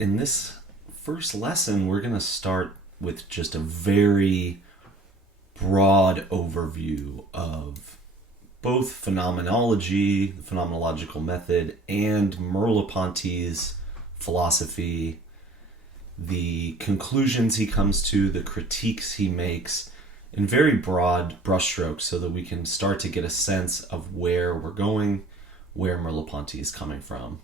In this first lesson, we're going to start with just a very broad overview of both phenomenology, the phenomenological method, and Merleau-Ponty's philosophy, the conclusions he comes to, the critiques he makes, in very broad brushstrokes so that we can start to get a sense of where we're going, where Merleau-Ponty is coming from.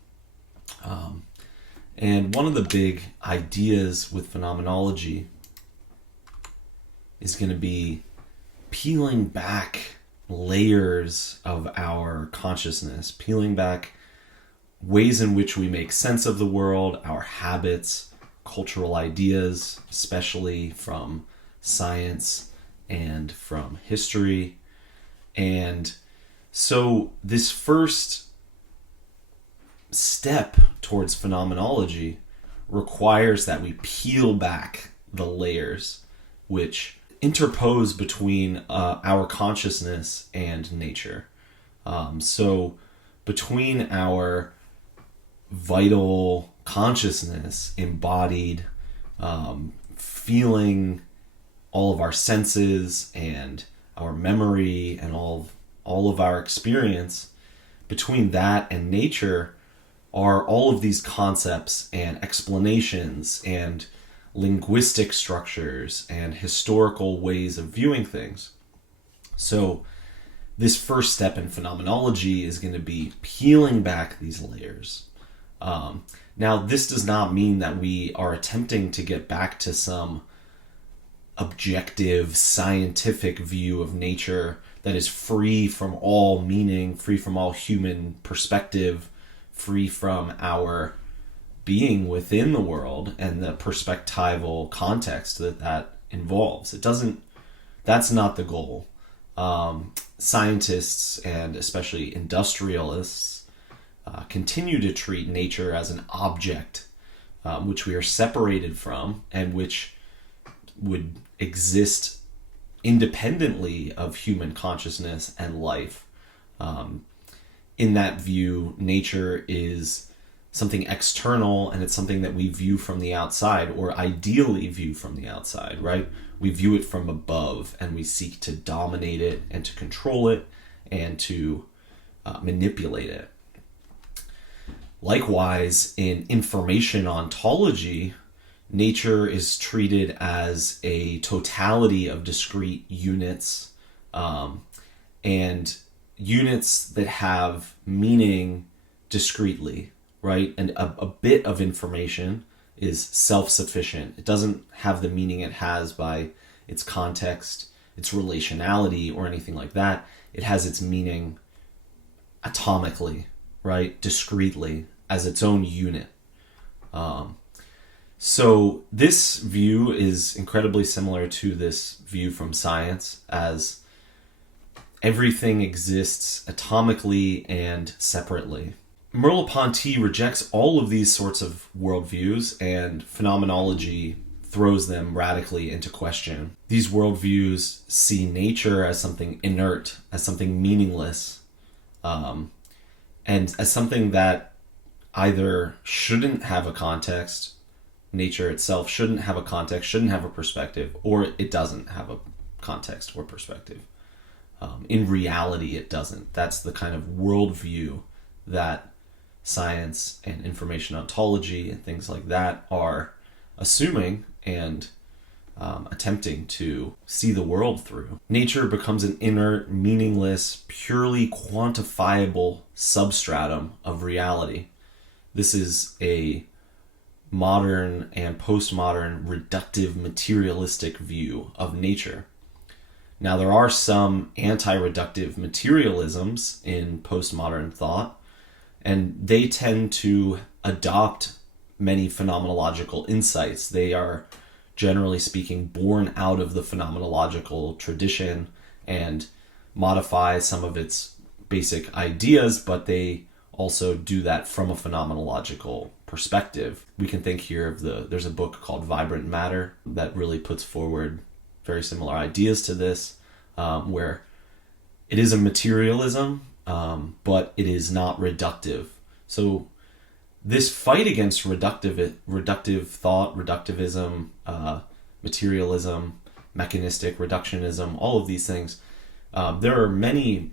And one of the big ideas with phenomenology is going to be peeling back layers of our consciousness, peeling back ways in which we make sense of the world, our habits, cultural ideas, especially from science and from history. And so this first step towards phenomenology requires that we peel back the layers which interpose between our consciousness and nature. So between our vital consciousness, embodied, feeling all of our senses and our memory and all of our experience, between that and nature are all of these concepts and explanations and linguistic structures and historical ways of viewing things. So this first step in phenomenology is going to be peeling back these layers. Now, this does not mean that we are attempting to get back to some objective scientific view of nature that is free from all meaning, free from all human perspective, free from our being within the world and the perspectival context that involves. That's not the goal. Scientists and especially industrialists continue to treat nature as an object which we are separated from and which would exist independently of human consciousness and life. In that view, nature is something external and it's something that we view from the outside, or ideally view from the outside, right? We view it from above and we seek to dominate it and to control it and to manipulate it. Likewise, in information ontology, nature is treated as a totality of discrete units, and units that have meaning discretely, right? And a bit of information is self-sufficient. It doesn't have the meaning it has by its context, its relationality, or anything like that. It has its meaning atomically, right? Discretely, as its own unit. So this view is incredibly similar to this view from science, as everything exists atomically and separately. Merleau-Ponty rejects all of these sorts of worldviews, and phenomenology throws them radically into question. These worldviews see nature as something inert, as something meaningless, and as something that either shouldn't have a context, nature itself shouldn't have a context, shouldn't have a perspective, or it doesn't have a context or perspective. In reality, it doesn't. That's the kind of worldview that science and information ontology and things like that are assuming and attempting to see the world through. Nature becomes an inert, meaningless, purely quantifiable substratum of reality. This is a modern and postmodern reductive materialistic view of nature. Now, there are some anti-reductive materialisms in postmodern thought, and they tend to adopt many phenomenological insights. They are, generally speaking, born out of the phenomenological tradition and modify some of its basic ideas, but they also do that from a phenomenological perspective. We can think here of there's a book called Vibrant Matter that really puts forward very similar ideas to this, where it is a materialism, but it is not reductive. So this fight against reductive thought, reductivism, materialism, mechanistic reductionism, all of these things, there are many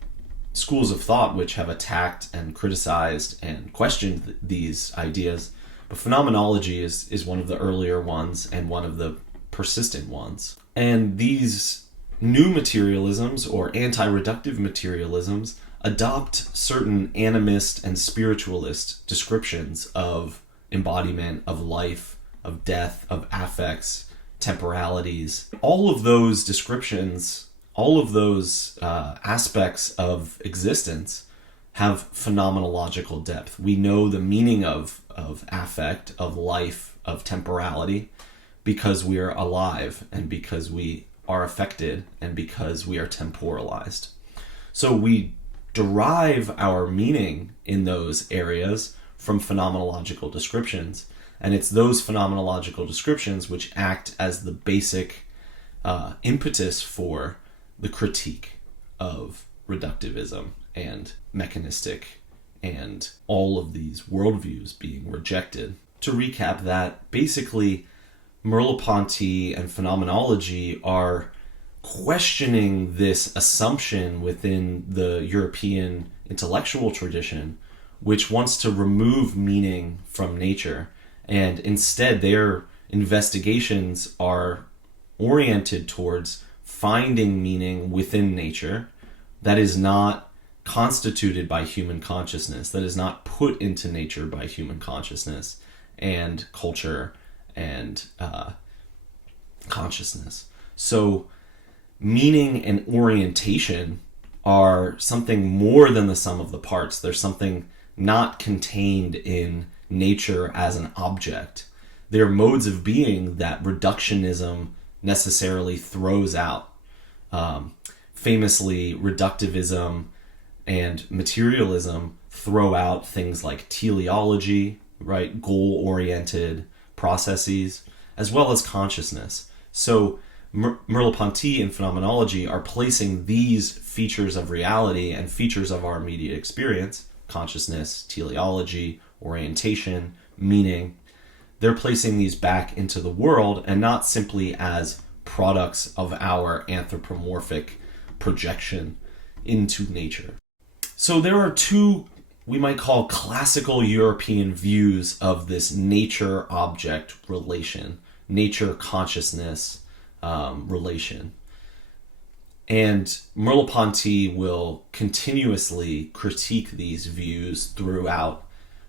schools of thought which have attacked and criticized and questioned these ideas, but phenomenology is one of the earlier ones and one of the persistent ones. And these new materialisms or anti-reductive materialisms adopt certain animist and spiritualist descriptions of embodiment, of life, of death, of affects, temporalities. All of those descriptions, all of those aspects of existence have phenomenological depth. We know the meaning of affect, of life, of temporality, because we are alive and because we are affected and because we are temporalized. So we derive our meaning in those areas from phenomenological descriptions, and it's those phenomenological descriptions which act as the basic impetus for the critique of reductivism and mechanistic and all of these worldviews being rejected. To recap that, basically Merleau-Ponty and phenomenology are questioning this assumption within the European intellectual tradition, which wants to remove meaning from nature, and instead their investigations are oriented towards finding meaning within nature that is not constituted by human consciousness, that is not put into nature by human consciousness and culture and consciousness. So meaning and orientation are something more than the sum of the parts. There's something not contained in nature as an object. They're modes of being that reductionism necessarily throws out. Famously, reductivism and materialism throw out things like teleology, right, goal-oriented processes, as well as consciousness. So Merleau-Ponty and phenomenology are placing these features of reality and features of our immediate experience, consciousness, teleology, orientation, meaning, they're placing these back into the world and not simply as products of our anthropomorphic projection into nature. So there are two, we might call, classical European views of this nature-object relation, nature-consciousness relation. And Merleau-Ponty will continuously critique these views throughout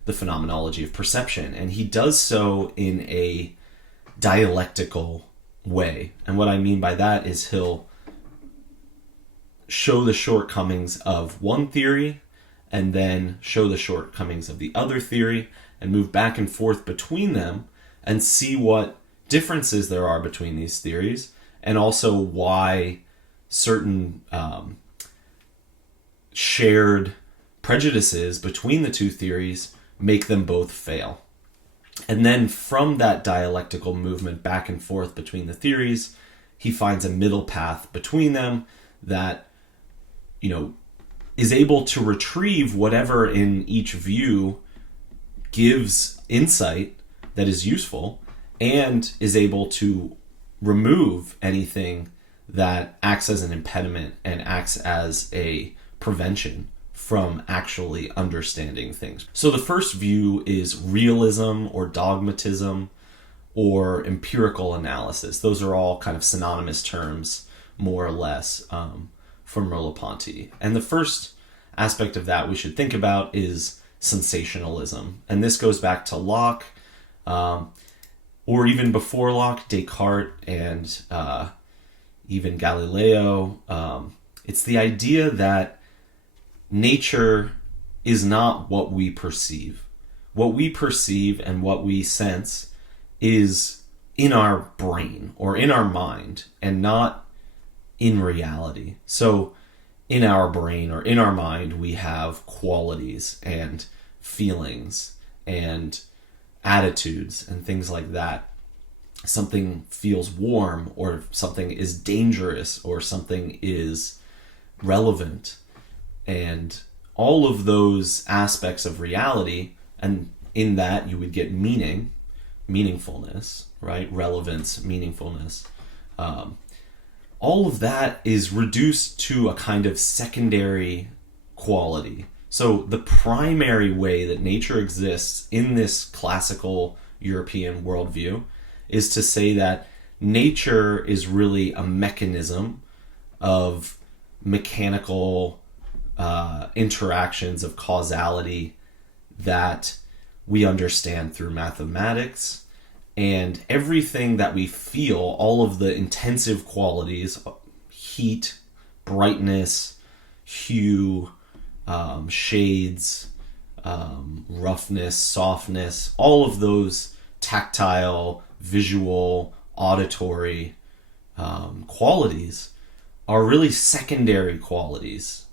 the phenomenology of perception, and he does so in a dialectical way. And what I mean by that is he'll show the shortcomings of one theory and then show the shortcomings of the other theory and move back and forth between them and see what differences there are between these theories, and also why certain shared prejudices between the two theories make them both fail. And then from that dialectical movement back and forth between the theories, he finds a middle path between them that, is able to retrieve whatever in each view gives insight that is useful, and is able to remove anything that acts as an impediment and acts as a prevention from actually understanding things. So the first view is realism or dogmatism or empirical analysis. Those are all kind of synonymous terms, more or less, for Merleau-Ponty. And the first aspect of that we should think about is sensationalism. And this goes back to Locke, or even before Locke, Descartes, and even Galileo. It's the idea that nature is not what we perceive. What we perceive and what we sense is in our brain or in our mind and not in reality. So in our brain or in our mind, we have qualities and feelings and attitudes and things like that. Something feels warm, or something is dangerous, or something is relevant. And all of those aspects of reality, and in that you would get meaning, meaningfulness, right? Relevance, meaningfulness. All of that is reduced to a kind of secondary quality. So the primary way that nature exists in this classical European worldview is to say that nature is really a mechanism of mechanical interactions of causality that we understand through mathematics, and everything that we feel, all of the intensive qualities, heat, brightness, hue, shades, roughness, softness, all of those tactile, visual, auditory qualities are really secondary qualities.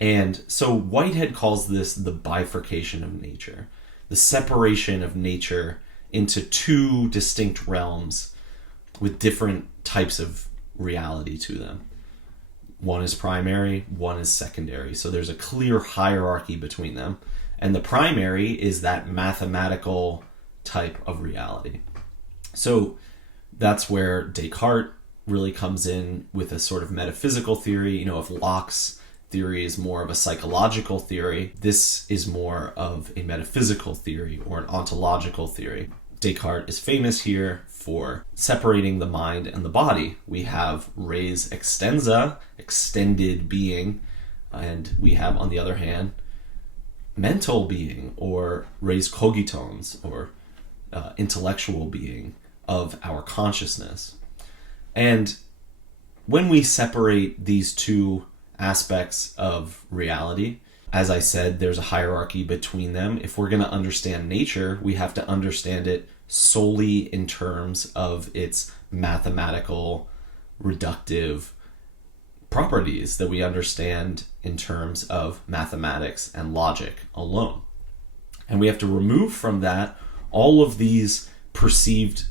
And so Whitehead calls this the bifurcation of nature, the separation of nature into two distinct realms with different types of reality to them. One is primary, one is secondary. So there's a clear hierarchy between them. And the primary is that mathematical type of reality. So that's where Descartes really comes in with a sort of metaphysical theory. If Locke's theory is more of a psychological theory, this is more of a metaphysical theory or an ontological theory. Descartes is famous here for separating the mind and the body. We have res extensa, extended being, and we have, on the other hand, mental being, or res cogitans, or intellectual being of our consciousness. And when we separate these two aspects of reality, as I said, there's a hierarchy between them. If we're going to understand nature, we have to understand it solely in terms of its mathematical, reductive properties that we understand in terms of mathematics and logic alone. And we have to remove from that all of these perceived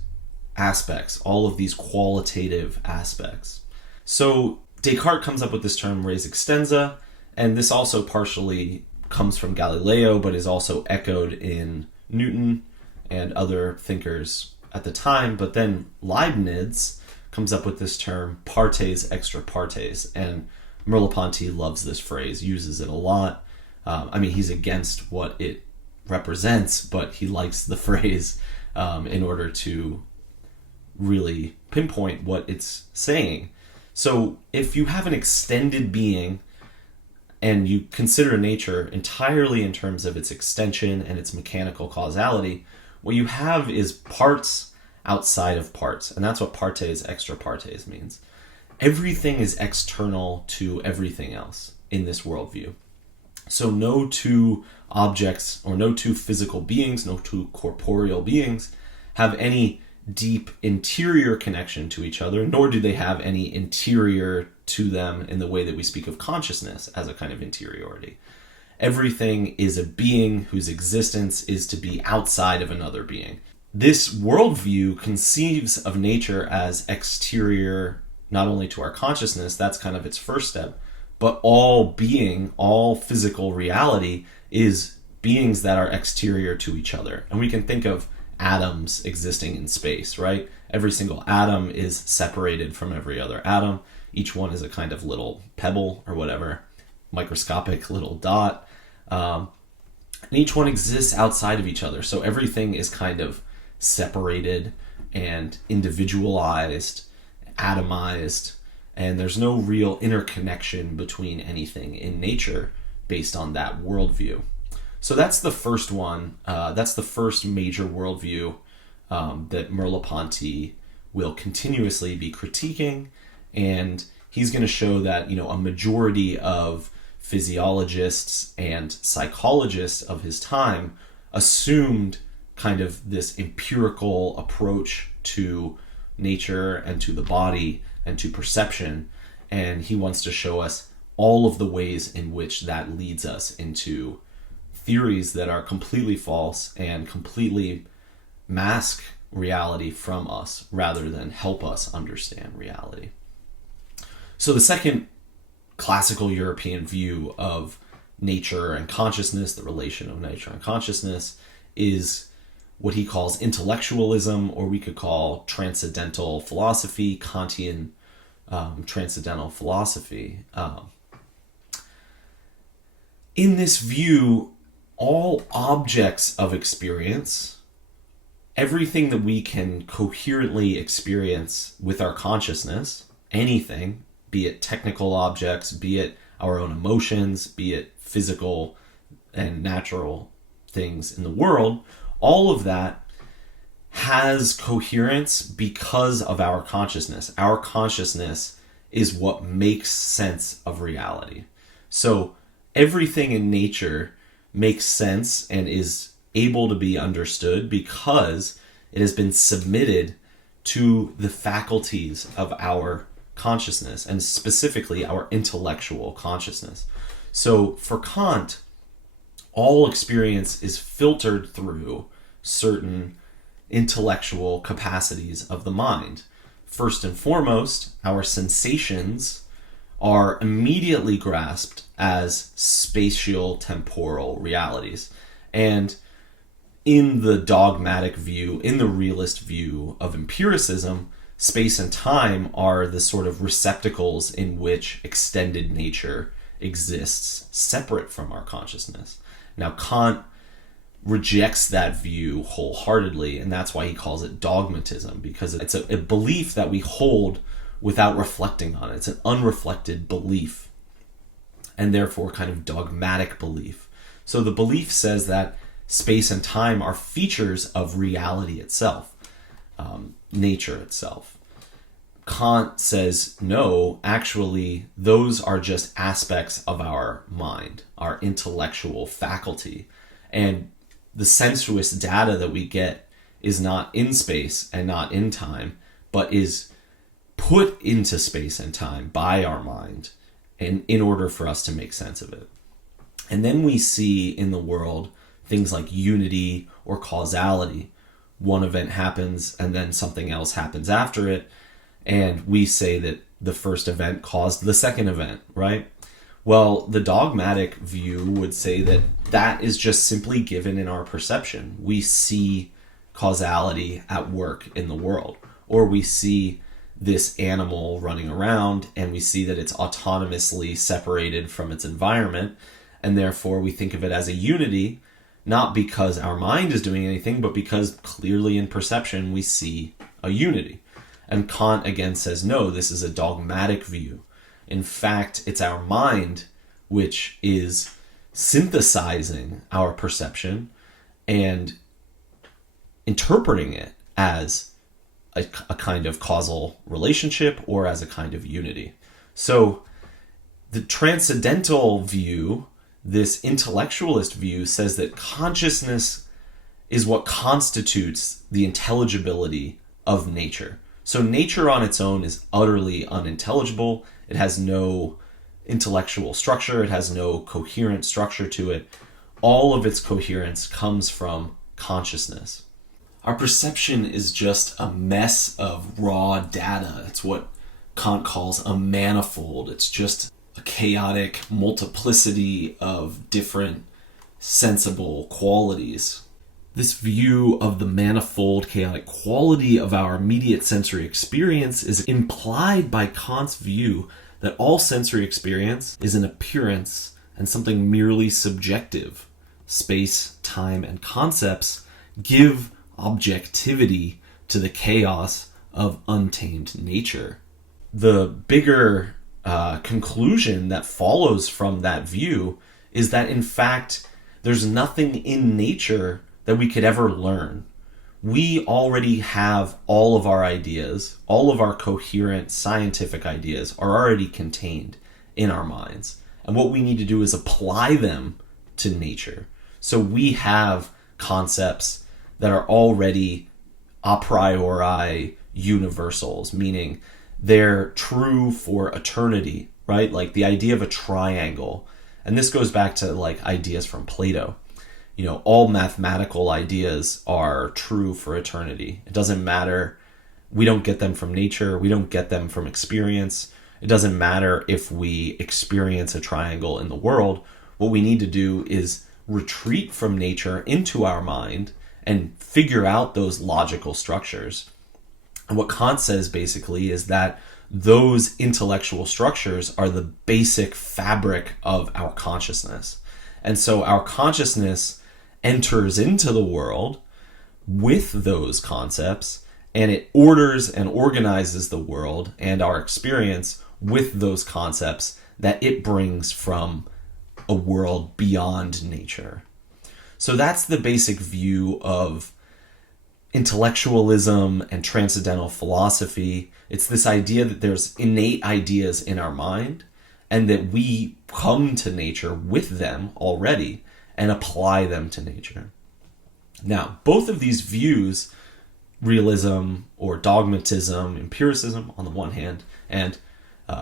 aspects, all of these qualitative aspects. So Descartes comes up with this term res extensa, and this also partially comes from Galileo, but is also echoed in Newton and other thinkers at the time. But then Leibniz comes up with this term partes extra partes, and Merleau-Ponty loves this phrase, uses it a lot. He's against what it represents, but he likes the phrase in order to really pinpoint what it's saying. So if you have an extended being and you consider nature entirely in terms of its extension and its mechanical causality, what you have is parts outside of parts. And that's what partes extra partes means. Everything is external to everything else in this worldview. So no two objects or no two physical beings, no two corporeal beings have any deep interior connection to each other, nor do they have any interior to them in the way that we speak of consciousness as a kind of interiority. Everything is a being whose existence is to be outside of another being. This worldview conceives of nature as exterior not only to our consciousness, that's kind of its first step, but all being, all physical reality is beings that are exterior to each other. And we can think of atoms existing in space, right? Every single atom is separated from every other atom. Each one is a kind of little pebble or whatever, microscopic little dot. And each one exists outside of each other. So everything is kind of separated and individualized, atomized, and there's no real interconnection between anything in nature based on that worldview. So that's the first one. That's the first major worldview that Merleau-Ponty will continuously be critiquing, and he's going to show that a majority of physiologists and psychologists of his time assumed kind of this empirical approach to nature and to the body and to perception, and he wants to show us all of the ways in which that leads us into theories that are completely false and completely mask reality from us rather than help us understand reality. So the second classical European view of nature and consciousness, the relation of nature and consciousness, is what he calls intellectualism, or we could call transcendental philosophy, Kantian transcendental philosophy. In this view, all objects of experience, everything that we can coherently experience with our consciousness, anything, be it technical objects, be it our own emotions, be it physical and natural things in the world, all of that has coherence because of our consciousness. Our consciousness is what makes sense of reality. So everything in nature makes sense and is able to be understood because it has been submitted to the faculties of our consciousness, and specifically our intellectual consciousness. So for Kant, all experience is filtered through certain intellectual capacities of the mind. First and foremost, our sensations are immediately grasped as spatial temporal realities. And in the dogmatic view, in the realist view of empiricism, space and time are the sort of receptacles in which extended nature exists, separate from our consciousness. Now, Kant rejects that view wholeheartedly, and that's why he calls it dogmatism, because it's a belief that we hold without reflecting on it. It's an unreflected belief, and therefore kind of dogmatic belief. So the belief says that space and time are features of reality itself, nature itself. Kant says, no, actually, those are just aspects of our mind, our intellectual faculty. And the sensuous data that we get is not in space and not in time, but is put into space and time by our mind in order for us to make sense of it. And then we see in the world things like unity or causality. One event happens and then something else happens after it, and we say that the first event caused the second event, right? Well, the dogmatic view would say that that is just simply given in our perception. We see causality at work in the world, or we see this animal running around and we see that it's autonomously separated from its environment, and therefore we think of it as a unity, not because our mind is doing anything, but because clearly in perception we see a unity. And Kant again says, no, this is a dogmatic view. In fact, it's our mind which is synthesizing our perception and interpreting it as a kind of causal relationship or as a kind of unity. So the transcendental view, this intellectualist view, says that consciousness is what constitutes the intelligibility of nature. So nature on its own is utterly unintelligible. It has no intellectual structure. It has no coherent structure to it. All of its coherence comes from consciousness. Our perception is just a mess of raw data. It's what Kant calls a manifold. It's just a chaotic multiplicity of different sensible qualities. This view of the manifold, chaotic quality of our immediate sensory experience is implied by Kant's view that all sensory experience is an appearance and something merely subjective. Space, time, and concepts give objectivity to the chaos of untamed nature. The bigger conclusion that follows from that view is that, in fact, there's nothing in nature that we could ever learn. We already have all of our ideas, all of our coherent scientific ideas are already contained in our minds. And what we need to do is apply them to nature. So we have concepts that are already a priori universals, meaning they're true for eternity, right? Like the idea of a triangle. And this goes back to like ideas from Plato. You know, all mathematical ideas are true for eternity. It doesn't matter. We don't get them from nature. We don't get them from experience. It doesn't matter if we experience a triangle in the world. What we need to do is retreat from nature into our mind and figure out those logical structures. And what Kant says basically is that those intellectual structures are the basic fabric of our consciousness. And so our consciousness enters into the world with those concepts, and it orders and organizes the world and our experience with those concepts that it brings from a world beyond nature. So that's the basic view of intellectualism and transcendental philosophy. It's this idea that there's innate ideas in our mind and that we come to nature with them already and apply them to nature. Now, both of these views, realism or dogmatism, empiricism on the one hand, and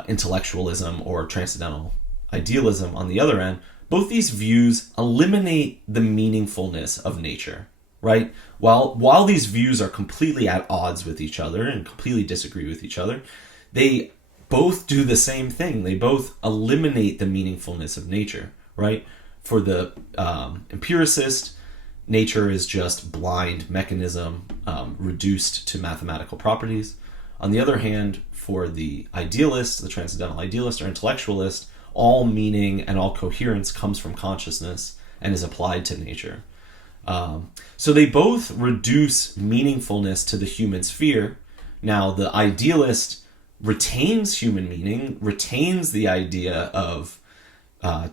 intellectualism or transcendental idealism on the other end, both these views eliminate the meaningfulness of nature, right? While these views are completely at odds with each other and completely disagree with each other, they both do the same thing. They both eliminate the meaningfulness of nature, right? For the empiricist, nature is just blind mechanism reduced to mathematical properties. On the other hand, for the idealist, the transcendental idealist or intellectualist, all meaning and all coherence comes from consciousness and is applied to nature. So they both reduce meaningfulness to the human sphere. Now, the idealist retains human meaning, retains the idea of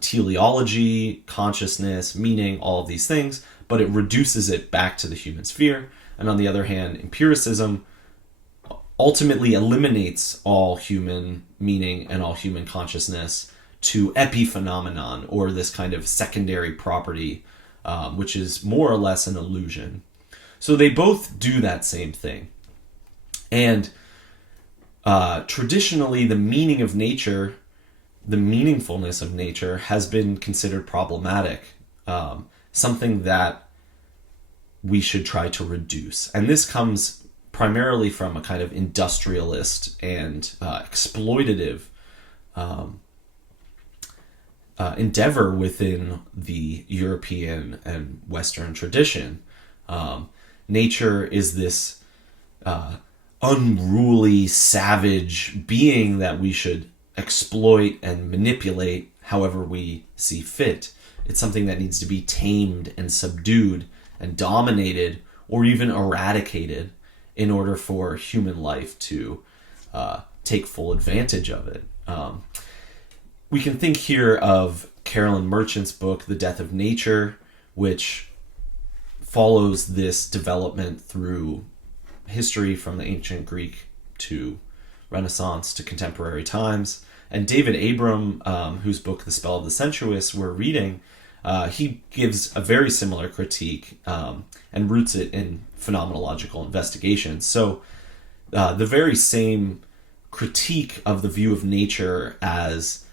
teleology, consciousness, meaning, all of these things, but it reduces it back to the human sphere. And on the other hand, empiricism ultimately eliminates all human meaning and all human consciousness to epiphenomenon, or this kind of secondary property, which is more or less an illusion. So they both do that same thing. And traditionally, the meaning of nature, the meaningfulness of nature, has been considered problematic, something that we should try to reduce. And this comes primarily from a kind of industrialist and exploitative endeavor within the European and Western tradition. Nature is this unruly, savage being that we should exploit and manipulate however we see fit. It's something that needs to be tamed and subdued and dominated or even eradicated in order for human life to take full advantage of it. We can think here of Carolyn Merchant's book, The Death of Nature, which follows this development through history from the ancient Greek to Renaissance to contemporary times. And David Abram, whose book The Spell of the Sensuous we're reading, he gives a very similar critique and roots it in phenomenological investigations. So the very same critique of the view of nature as,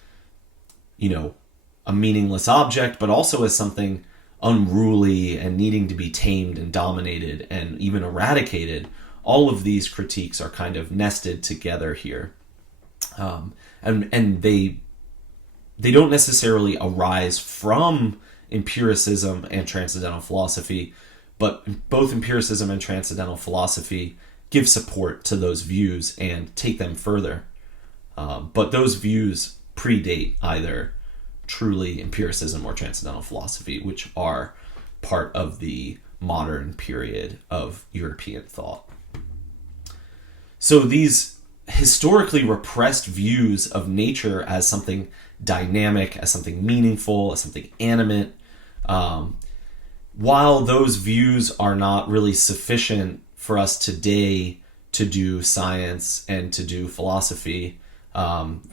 a meaningless object, but also as something unruly and needing to be tamed and dominated and even eradicated. All of these critiques are kind of nested together here. And they don't necessarily arise from empiricism and transcendental philosophy, but both empiricism and transcendental philosophy give support to those views and take them further. But those views predate either truly empiricism or transcendental philosophy, which are part of the modern period of European thought. So these historically repressed views of nature as something dynamic, as something meaningful, as something animate, while those views are not really sufficient for us today to do science and to do philosophy,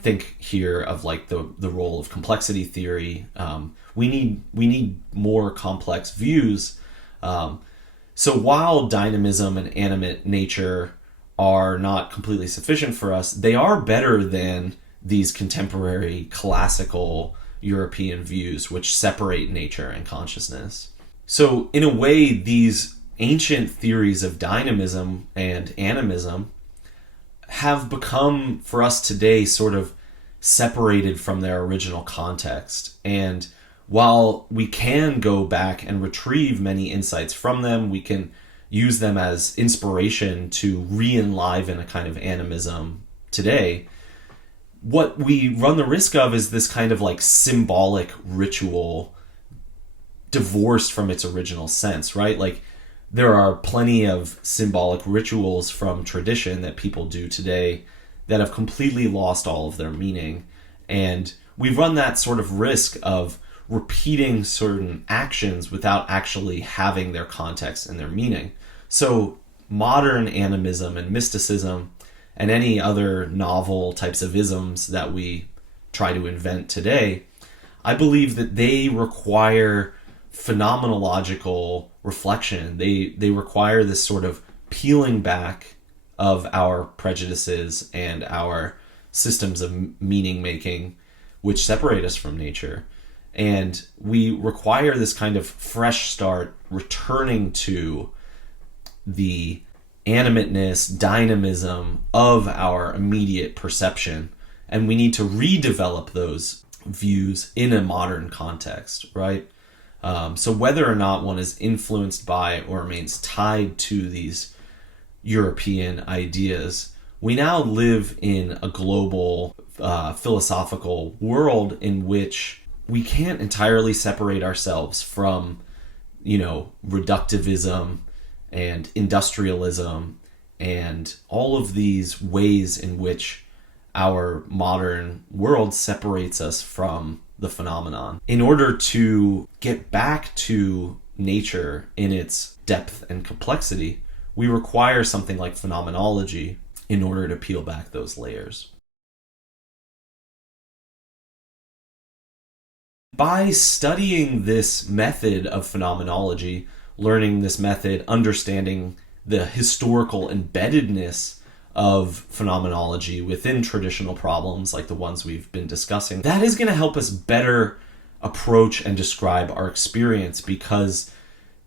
think here of like the role of complexity theory. We need more complex views. So while dynamism and animate nature are not completely sufficient for us, they are better than these contemporary classical European views which separate nature and consciousness. So in a way, these ancient theories of dynamism and animism have become, for us today, sort of separated from their original context. And while we can go back and retrieve many insights from them, we can use them as inspiration to re-enliven a kind of animism today. What we run the risk of is this kind of like symbolic ritual divorced from its original sense, right? Like, there are plenty of symbolic rituals from tradition that people do today that have completely lost all of their meaning. And we run that sort of risk of repeating certain actions without actually having their context and their meaning. So modern animism and mysticism and any other novel types of isms that we try to invent today, I believe that they require phenomenological reflection. They require this sort of peeling back of our prejudices and our systems of meaning making, which separate us from nature. And we require this kind of fresh start, returning to the animateness, dynamism of our immediate perception. And we need to redevelop those views in a modern context, right? So whether or not one is influenced by or remains tied to these European ideas, we now live in a global philosophical world in which we can't entirely separate ourselves from, reductivism and industrialism and all of these ways in which our modern world separates us from the phenomenon. In order to get back to nature in its depth and complexity, we require something like phenomenology in order to peel back those layers. By studying this method of phenomenology, learning this method, understanding the historical embeddedness of phenomenology within traditional problems like the ones we've been discussing, that is going to help us better approach and describe our experience, because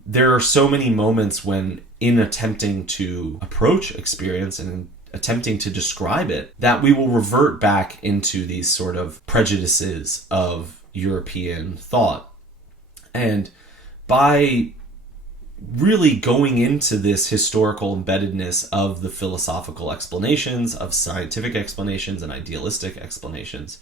there are so many moments when, in attempting to approach experience and attempting to describe it, that we will revert back into these sort of prejudices of European thought. And by really going into this historical embeddedness of the philosophical explanations, of scientific explanations and idealistic explanations,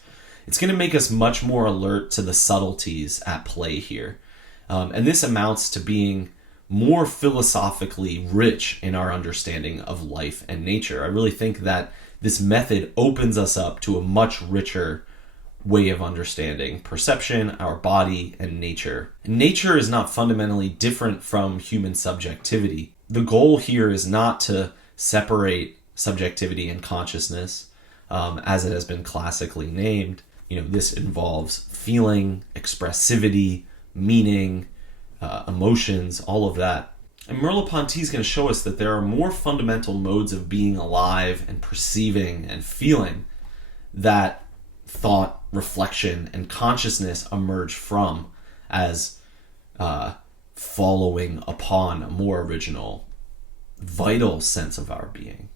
it's going to make us much more alert to the subtleties at play here. And this amounts to being more philosophically rich in our understanding of life and nature. I really think that this method opens us up to a much richer way of understanding perception, our body, and nature. Nature is not fundamentally different from human subjectivity. The goal here is not to separate subjectivity and consciousness, as it has been classically named. This involves feeling, expressivity, meaning, emotions, all of that. And Merleau-Ponty is going to show us that there are more fundamental modes of being alive and perceiving and feeling that thought, reflection, and consciousness emerge from as following upon a more original, vital sense of our being.